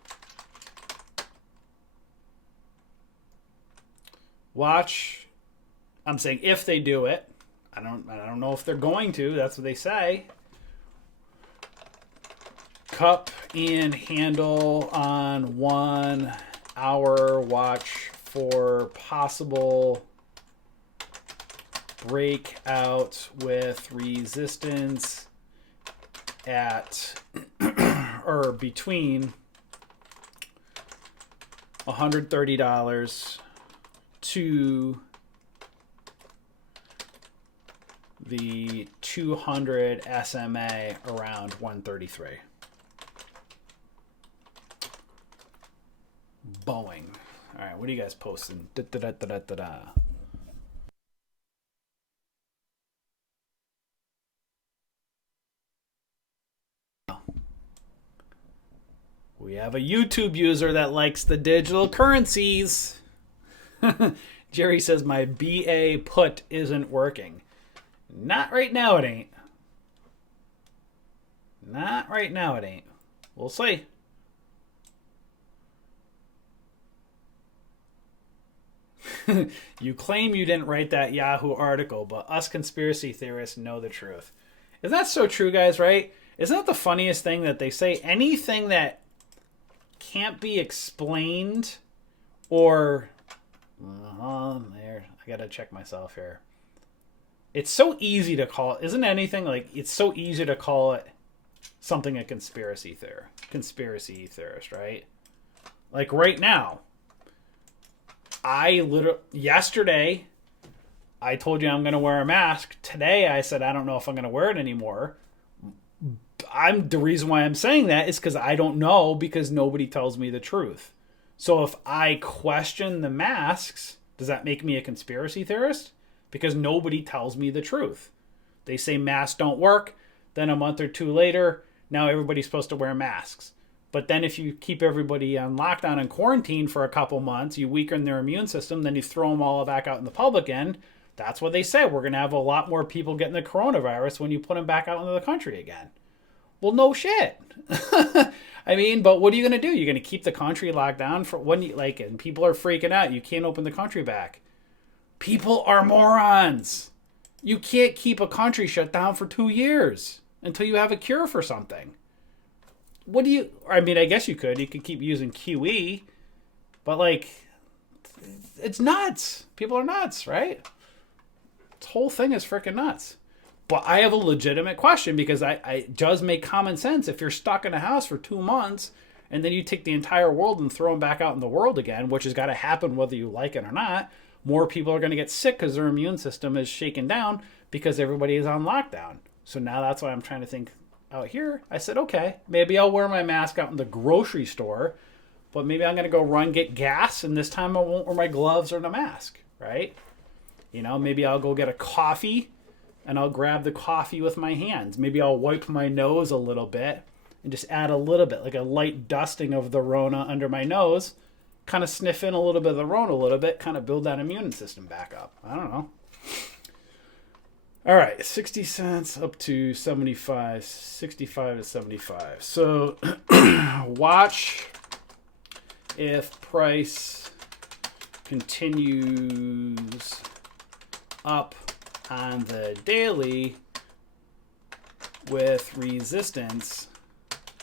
Watch. I'm saying if they do it. I don't know if they're going to. That's what they say. Cup and handle on 1 hour. Watch for possible breakout with resistance at or between $130 to the 200 SMA around 133. Boeing. All right, what are you guys posting? We have a YouTube user that likes the digital currencies. Jerry says my BA put isn't working. Not right now it ain't. Not right now it ain't. We'll see. You claim you didn't write that Yahoo article, but us conspiracy theorists know the truth. Isn't that so true, guys, right? Isn't that the funniest thing that they say anything that can't be explained or... there, I gotta check myself here. It's so easy to call it. Isn't anything like... It's so easy to call it something a conspiracy theorist, right? Like right now, yesterday, I told you I'm going to wear a mask. Today, I said I don't know if I'm going to wear it anymore. The reason why I'm saying that is because I don't know, because nobody tells me the truth. So if I question the masks, does that make me a conspiracy theorist? Because nobody tells me the truth. They say masks don't work. Then a month or two later, now everybody's supposed to wear masks. But then if you keep everybody on lockdown and quarantine for a couple months, you weaken their immune system, then you throw them all back out in the public end. That's what they say. We're going to have a lot more people getting the coronavirus when you put them back out into the country again. Well, no shit. I mean, but what are you going to do? You're going to keep the country locked down for when you like, and people are freaking out. You can't open the country back. People are morons. You can't keep a country shut down for 2 years until you have a cure for something. I guess you could keep using QE, but like, it's nuts. People are nuts, right? This whole thing is freaking nuts. But I have a legitimate question, because it does make common sense. If you're stuck in a house for 2 months and then you take the entire world and throw them back out in the world again, which has got to happen whether you like it or not, more people are going to get sick because their immune system is shaken down because everybody is on lockdown. So now that's why I'm trying to think out here. I said, okay, maybe I'll wear my mask out in the grocery store, but maybe I'm going to go get gas, and this time I won't wear my gloves or the mask, right? You know, maybe I'll go get a coffee and I'll grab the coffee with my hands. Maybe I'll wipe my nose a little bit and just add a little bit, like a light dusting of the Rona under my nose, kind of sniff in a little bit of the Rona a little bit, kind of build that immune system back up. I don't know. All right, 60 cents up to 75, 65 to 75. So watch if price continues up on the daily with resistance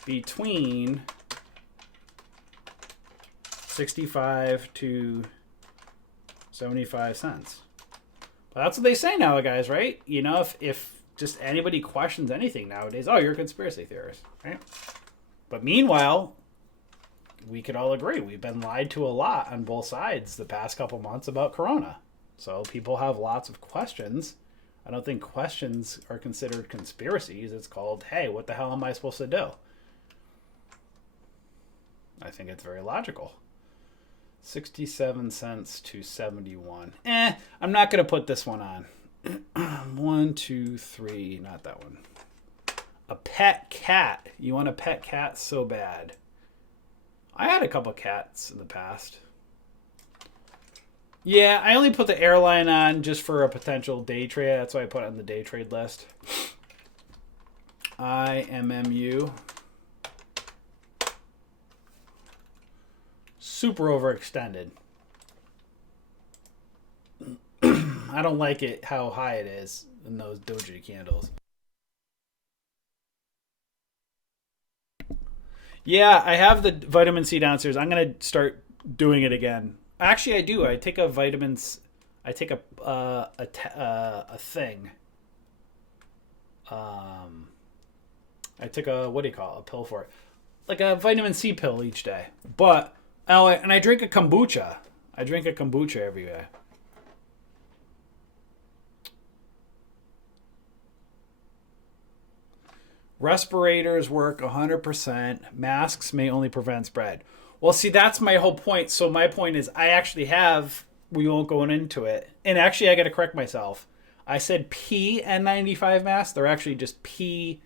between 65 to 75 cents. But that's what they say now, guys, right? You know, if just anybody questions anything nowadays, oh, you're a conspiracy theorist, right? But meanwhile, we could all agree we've been lied to a lot on both sides the past couple months about Corona. So people have lots of questions. I don't think questions are considered conspiracies. It's called, hey, what the hell am I supposed to do? I think it's very logical. 67 cents to 71. I'm not going to put this one on. 1, 2, 3. Not that one. A pet cat. You want a pet cat so bad. I had a couple cats in the past. Yeah, I only put the airline on just for a potential day trade. That's why I put it on the day trade list. IMMU. Super overextended. I don't like it how high it is in those doji candles. Yeah, I have the vitamin C downstairs. I'm gonna start doing it again. Actually, I do. I take a vitamins. I take a thing. I take a, what do you call it? A pill for it, like a vitamin C pill each day. But and I drink a kombucha. I drink a kombucha every day. Respirators work 100%. Masks may only prevent spread. Well, see, that's my whole point. So my point is I actually have, we won't go into it. And actually, I got to correct myself. I said PN95 masks. They're actually just P95,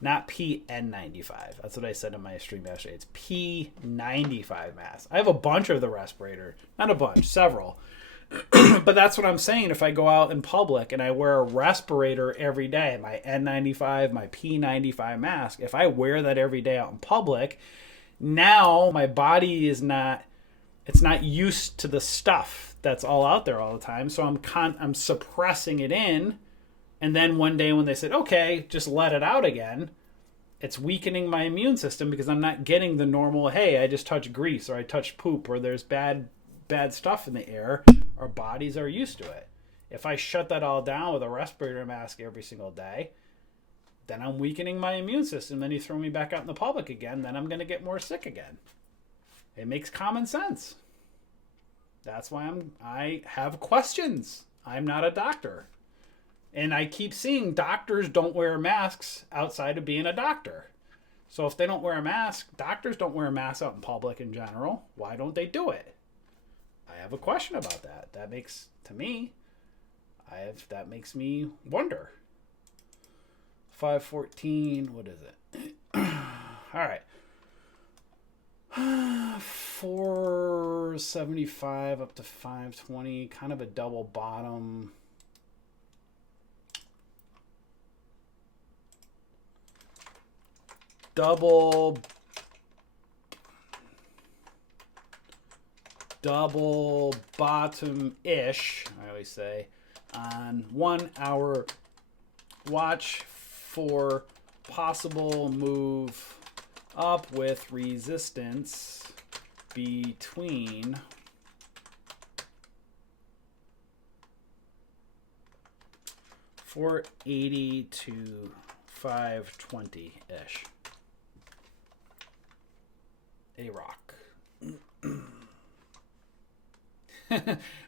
not PN95. That's what I said in my stream yesterday. It's P95 masks. I have a bunch of the respirator. Not a bunch, several. But that's what I'm saying. If I go out in public and I wear a respirator every day, my N95, my P95 mask, if I wear that every day out in public, now my body is not, it's not used to the stuff that's all out there all the time. So I'm suppressing it in. And then one day when they said, okay, just let it out again, it's weakening my immune system because I'm not getting the normal, hey, I just touched grease or I touched poop or there's bad stuff in the air. Our bodies are used to it. If I shut that all down with a respirator mask every single day, then I'm weakening my immune system. Then you throw me back out in the public again, then I'm going to get more sick again. It makes common sense. That's why I have questions. I'm not a doctor. And I keep seeing doctors don't wear masks outside of being a doctor. So if they don't wear a mask, doctors don't wear masks out in public in general. Why don't they do it? I have a question about that. That makes me wonder. 514, what is it? All right. 475 up to 520, kind of a double bottom. Double bottom-ish, I always say, on 1 hour. Watch for possible move up with resistance between 480 to 520-ish. A-Rock.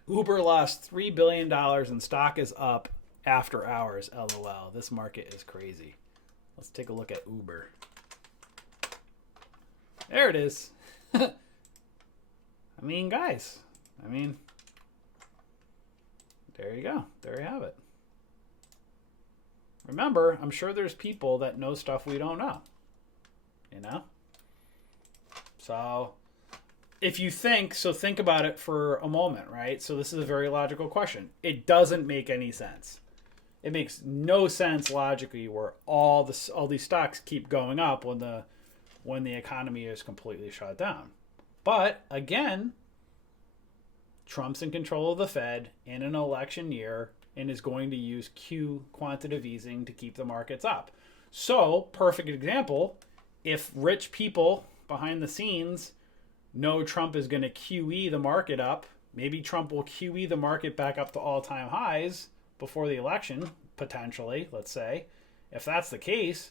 Uber lost $3 billion and stock is up after hours. LOL. This market is crazy. Let's take a look at Uber. There it is. I mean, guys, I mean, there you go. There you have it. Remember, I'm sure there's people that know stuff we don't know. You know? So, if you think about it for a moment, right? So this is a very logical question. It doesn't make any sense. It makes no sense logically where all these stocks keep going up when the economy is completely shut down. But again, Trump's in control of the Fed in an election year and is going to use quantitative easing to keep the markets up. So, perfect example, if rich people behind the scenes know Trump is going to QE the market up, maybe Trump will QE the market back up to all-time highs before the election, potentially, let's say. If that's the case,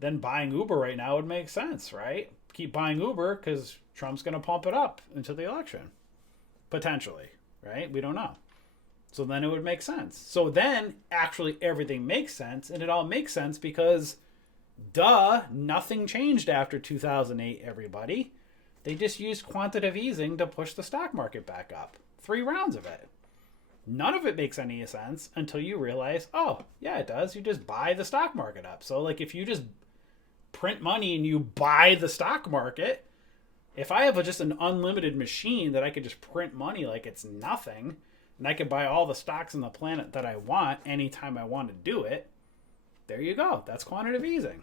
then buying Uber right now would make sense, right? Keep buying Uber because Trump's going to pump it up into the election, potentially, right? We don't know. So then it would make sense. So then actually everything makes sense, and it all makes sense because, duh, nothing changed after 2008, everybody. They just used quantitative easing to push the stock market back up. 3 rounds of it. None of it makes any sense until you realize, oh, yeah, it does. You just buy the stock market up. So, like, if you just print money and you buy the stock market, if I have just an unlimited machine that I could just print money like it's nothing, and I could buy all the stocks on the planet that I want anytime I want to do it, there you go. That's quantitative easing.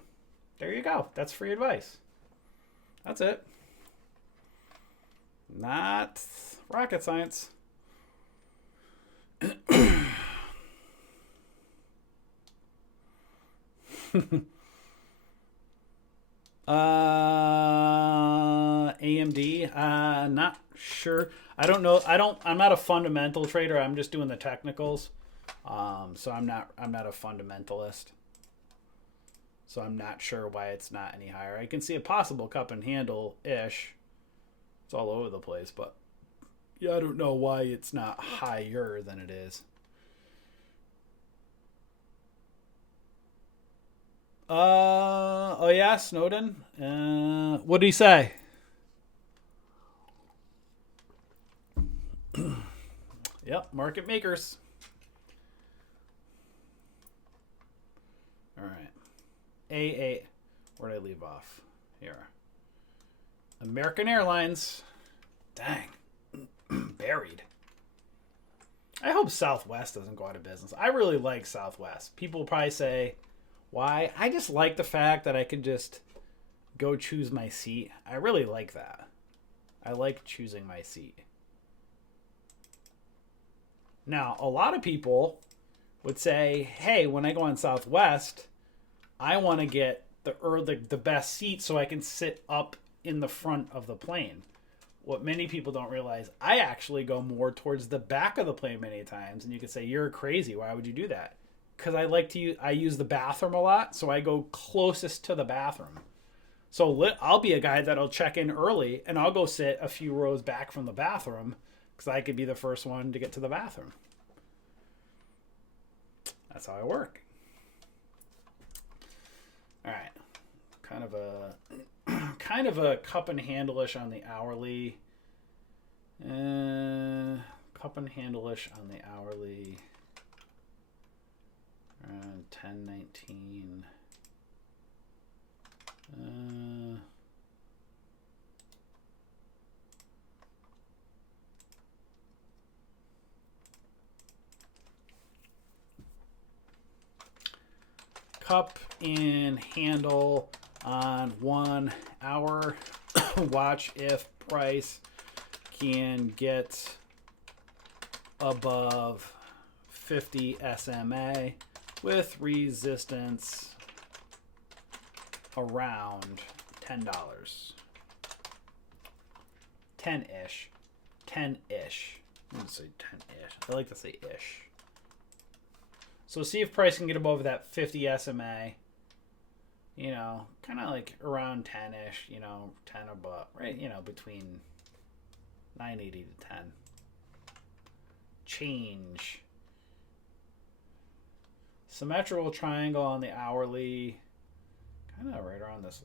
There you go. That's free advice. That's it. Not rocket science. AMD, not sure. I don't know. I'm not a fundamental trader. I'm just doing the technicals. So I'm not a fundamentalist. So I'm not sure why it's not any higher. I can see a possible cup and handle ish. It's all over the place, but yeah, I don't know why it's not higher than it is. Oh yeah, Snowden. What did he say? Yep, market makers. All right. A. Where did I leave off? Here. American Airlines. Dang. Buried. I hope Southwest doesn't go out of business. I really like Southwest. People will probably say, why? I just like the fact that I can just go choose my seat. I really like that. I like choosing my seat. Now, a lot of people would say, hey, when I go on Southwest, I want to get the best seat so I can sit up in the front of the plane. What many people don't realize, I actually go more towards the back of the plane many times. And you could say, you're crazy. Why would you do that? Because I use the bathroom a lot, so I go closest to the bathroom. So I'll be a guy that'll check in early, and I'll go sit a few rows back from the bathroom because I could be the first one to get to the bathroom. That's how I work. All right, kind of a cup and handle-ish on the hourly. Cup and handle-ish on the hourly. Around 10.19. Cup and handle on 1 hour. Watch if price can get above 50 SMA with resistance around $10. 10-ish. 10-ish. I'm going to say 10-ish. I like to say ish. So see if price can get above that 50 SMA. You know, kind of like around 10-ish, 10 above, right? Between 980 to 10. Change. Symmetrical triangle on the hourly, kind of right around this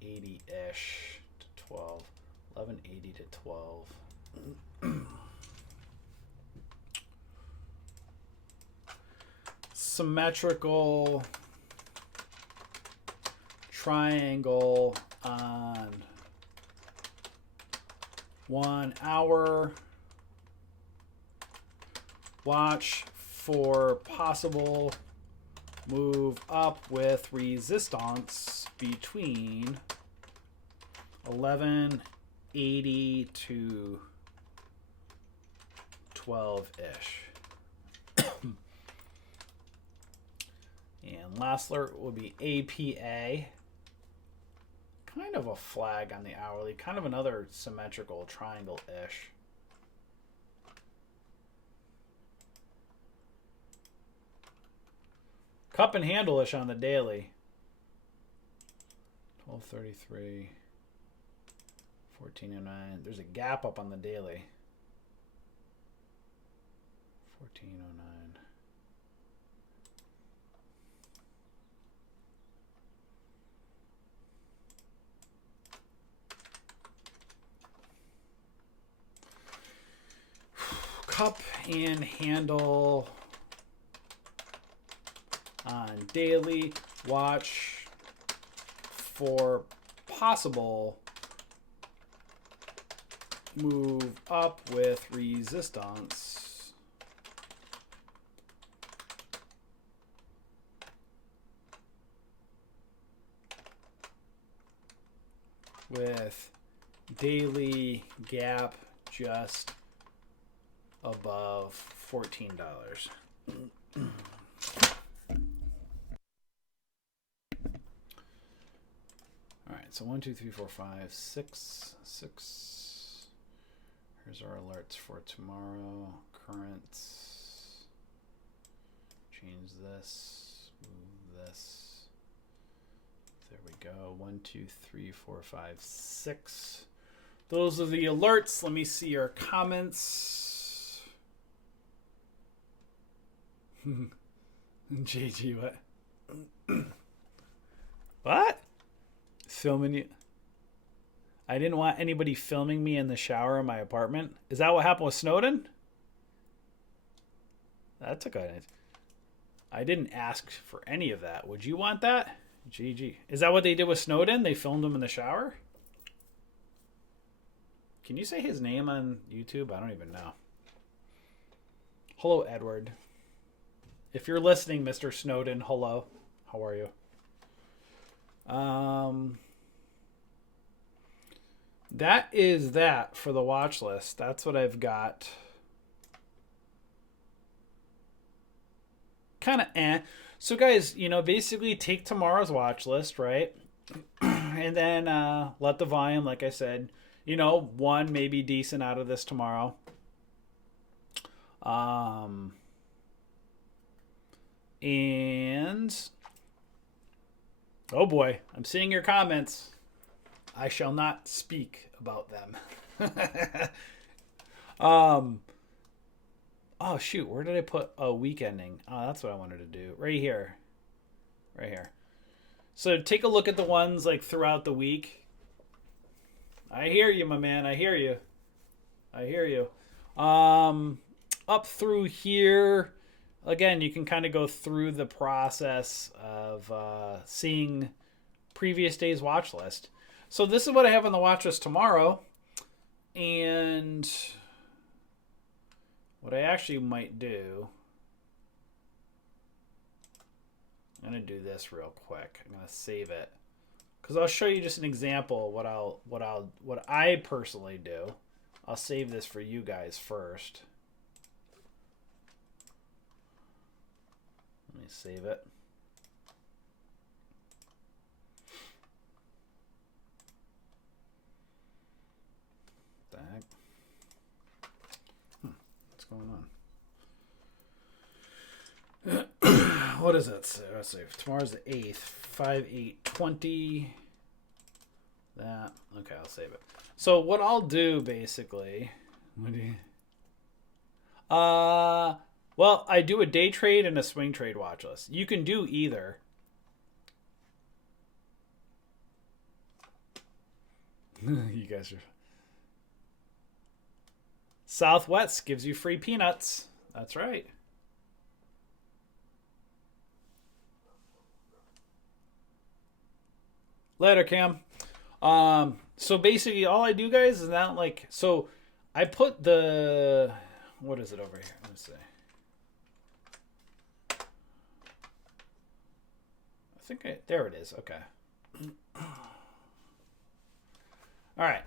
1180-ish to 12. 1180 to 12. Symmetrical triangle on 1 hour. Watch for possible move up with resistance between 1180 to 12-ish. And last alert will be APA. Kind of a flag on the hourly. Kind of another symmetrical triangle-ish. Cup and handle-ish on the daily. 1233. 1409. There's a gap up on the daily. 1409. Cup and handle on daily. Watch for possible move up with resistance with daily gap just above $14. All right, so 1, 2, 3, 4, 5, 6, 6. Here's our alerts for tomorrow. Currents. Change this. Move this. There we go. 1, 2, 3, 4, 5, 6. Those are the alerts. Let me see your comments. JG, what? What? Filming you? I didn't want anybody filming me in the shower in my apartment. Is that what happened with Snowden? That's a good idea. I didn't ask for any of that. Would you want that? GG. Is that what they did with Snowden? They filmed him in the shower? Can you say his name on YouTube? I don't even know. Hello, Edward. If you're listening, Mr. Snowden, hello. How are you? That is that for the watch list. That's what I've got. Kind of So guys, you know, basically take tomorrow's watch list, right? And then let the volume, like I said, you know, one maybe decent out of this tomorrow. And oh boy, I'm seeing your comments. I shall not speak about them. Oh shoot, where did I put a week ending? Oh, that's what I wanted to do. Right here. Right here. So take a look at the ones like throughout the week. I hear you, my man. I hear you. I hear you. Up through here, again, you can kind of go through the process of seeing previous day's watch list. So this is what I have on the watch list tomorrow. And what I actually might do, I'm going to do this real quick. I'm going to save it because I'll show you just an example of what I personally do. I'll save this for you guys first. Let me save it. What the heck? What's going on? What is it? Let's see. Tomorrow's the 8th. 5/8/20. That. Okay, I'll save it. So what I'll do basically. Well, I do a day trade and a swing trade watch list. You can do either. You guys are. Southwest gives you free peanuts. That's right. Later, Cam. So basically, all I do, guys, is not like so. I put the what is it over here? Let me see. There it is. Okay. All right.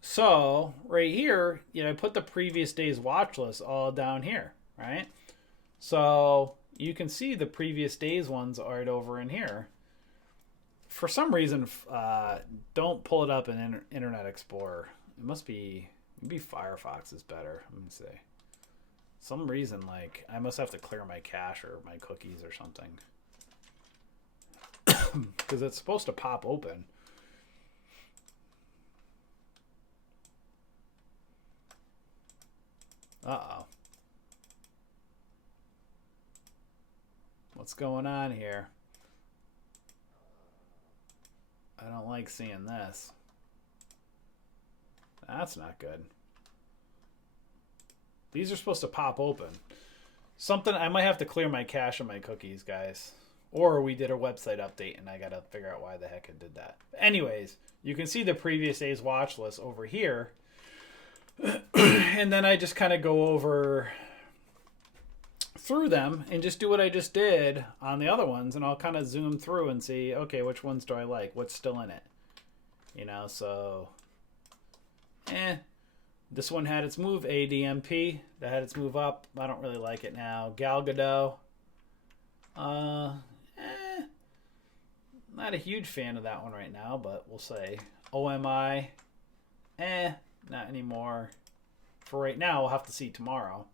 So right here, I put the previous day's watch list all down here, right? So you can see the previous day's ones are right over in here. For some reason, don't pull it up in Internet Explorer. It must be, maybe Firefox is better. Let me see. Some reason, like, I must have to clear my cache or my cookies or something. Because it's supposed to pop open. Uh-oh. What's going on here? I don't like seeing this. That's not good. These are supposed to pop open. Something, I might have to clear my cache and my cookies, guys. Or we did a website update and I gotta figure out why the heck it did that. Anyways, you can see the previous day's watch list over here. And then I just kind of go over through them and just do what I just did on the other ones, and I'll kind of zoom through and see, okay, which ones do I like? What's still in it? So this one had its move, ADMP, that had its move up. I don't really like it now. Gal Gadot, not a huge fan of that one right now, but we'll say OMI, not anymore. For right now, we'll have to see tomorrow.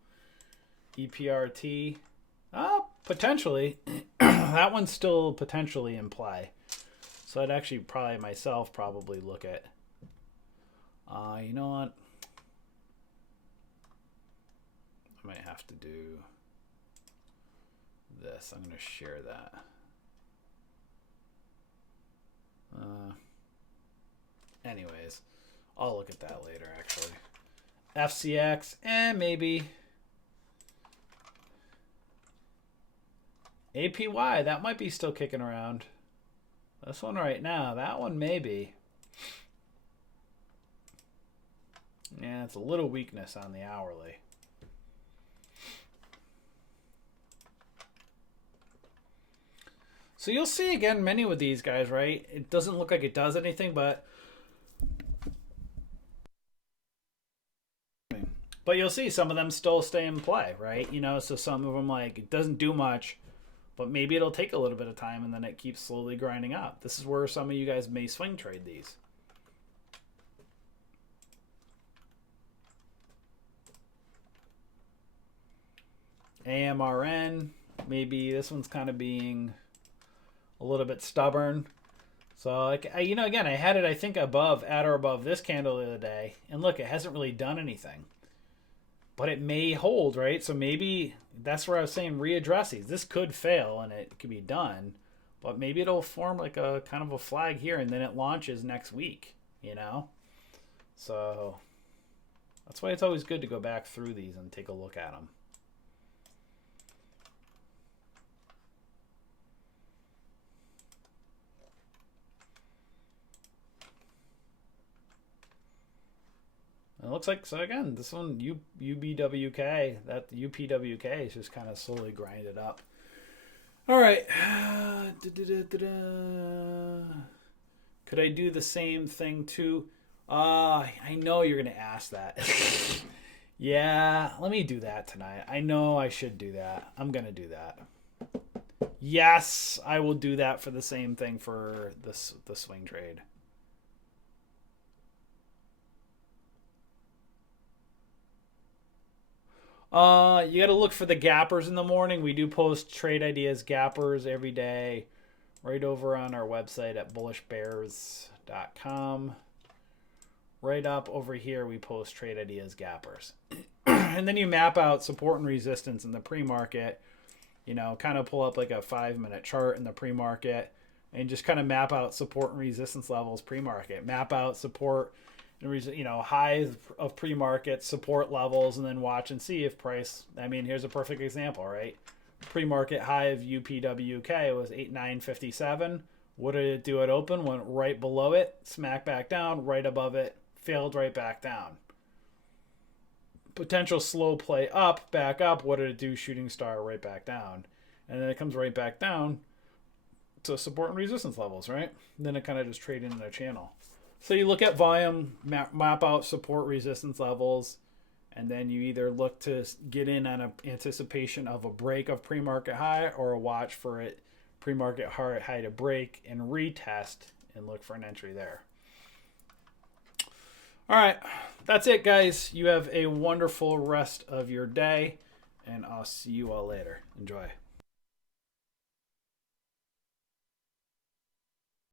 EPRT, potentially. That one's still potentially in play. So I'd actually probably look at. You know what? I might have to do this. I'm going to share that. Anyways, I'll look at that later, actually. FCX, maybe. APY, that might be still kicking around. This one right now, that one maybe. Yeah, it's a little weakness on the hourly. So you'll see again many with these guys, right? It doesn't look like it does anything, but you'll see some of them still stay in play, right? So some of them, like, it doesn't do much, but maybe it'll take a little bit of time and then it keeps slowly grinding up. This is where some of you guys may swing trade these. AMRN, maybe this one's kind of being a little bit stubborn. So, like, again, I had it, I think, at or above this candle the other day. And look, it hasn't really done anything. But it may hold, right? So maybe that's where I was saying readdress these. This could fail and it could be done. But maybe it'll form like a kind of a flag here and then it launches next week, So that's why it's always good to go back through these and take a look at them. It looks like, so again, this one, UBWK, that UPWK is just kind of slowly grinded up. All right. Could I do the same thing too? I know you're going to ask that. Yeah, let me do that tonight. I know I should do that. I'm going to do that. Yes, I will do that for the same thing for the swing trade. You got to look for the gappers in the morning. We do post trade ideas gappers every day right over on our website at bullishbears.com. Right up over here, we post trade ideas gappers. And then you map out support and resistance in the pre-market, kind of pull up like a 5-minute chart in the pre-market and just kind of map out support and resistance levels pre-market. Map out support High of pre-market support levels, and then watch and see if price. I mean, here's a perfect example, right? Pre-market high of UPWK was 8957. What did it do at open? Went right below it, smack back down, right above it, failed right back down. Potential slow play up, back up. What did it do? Shooting star right back down. And then it comes right back down to support and resistance levels, right? And then it kind of just traded in their channel. So you look at volume, map out support resistance levels, and then you either look to get in on an anticipation of a break of pre-market high, or a watch for it pre-market high to break and retest and look for an entry there. All right, that's it, guys. You have a wonderful rest of your day, and I'll see you all later. Enjoy.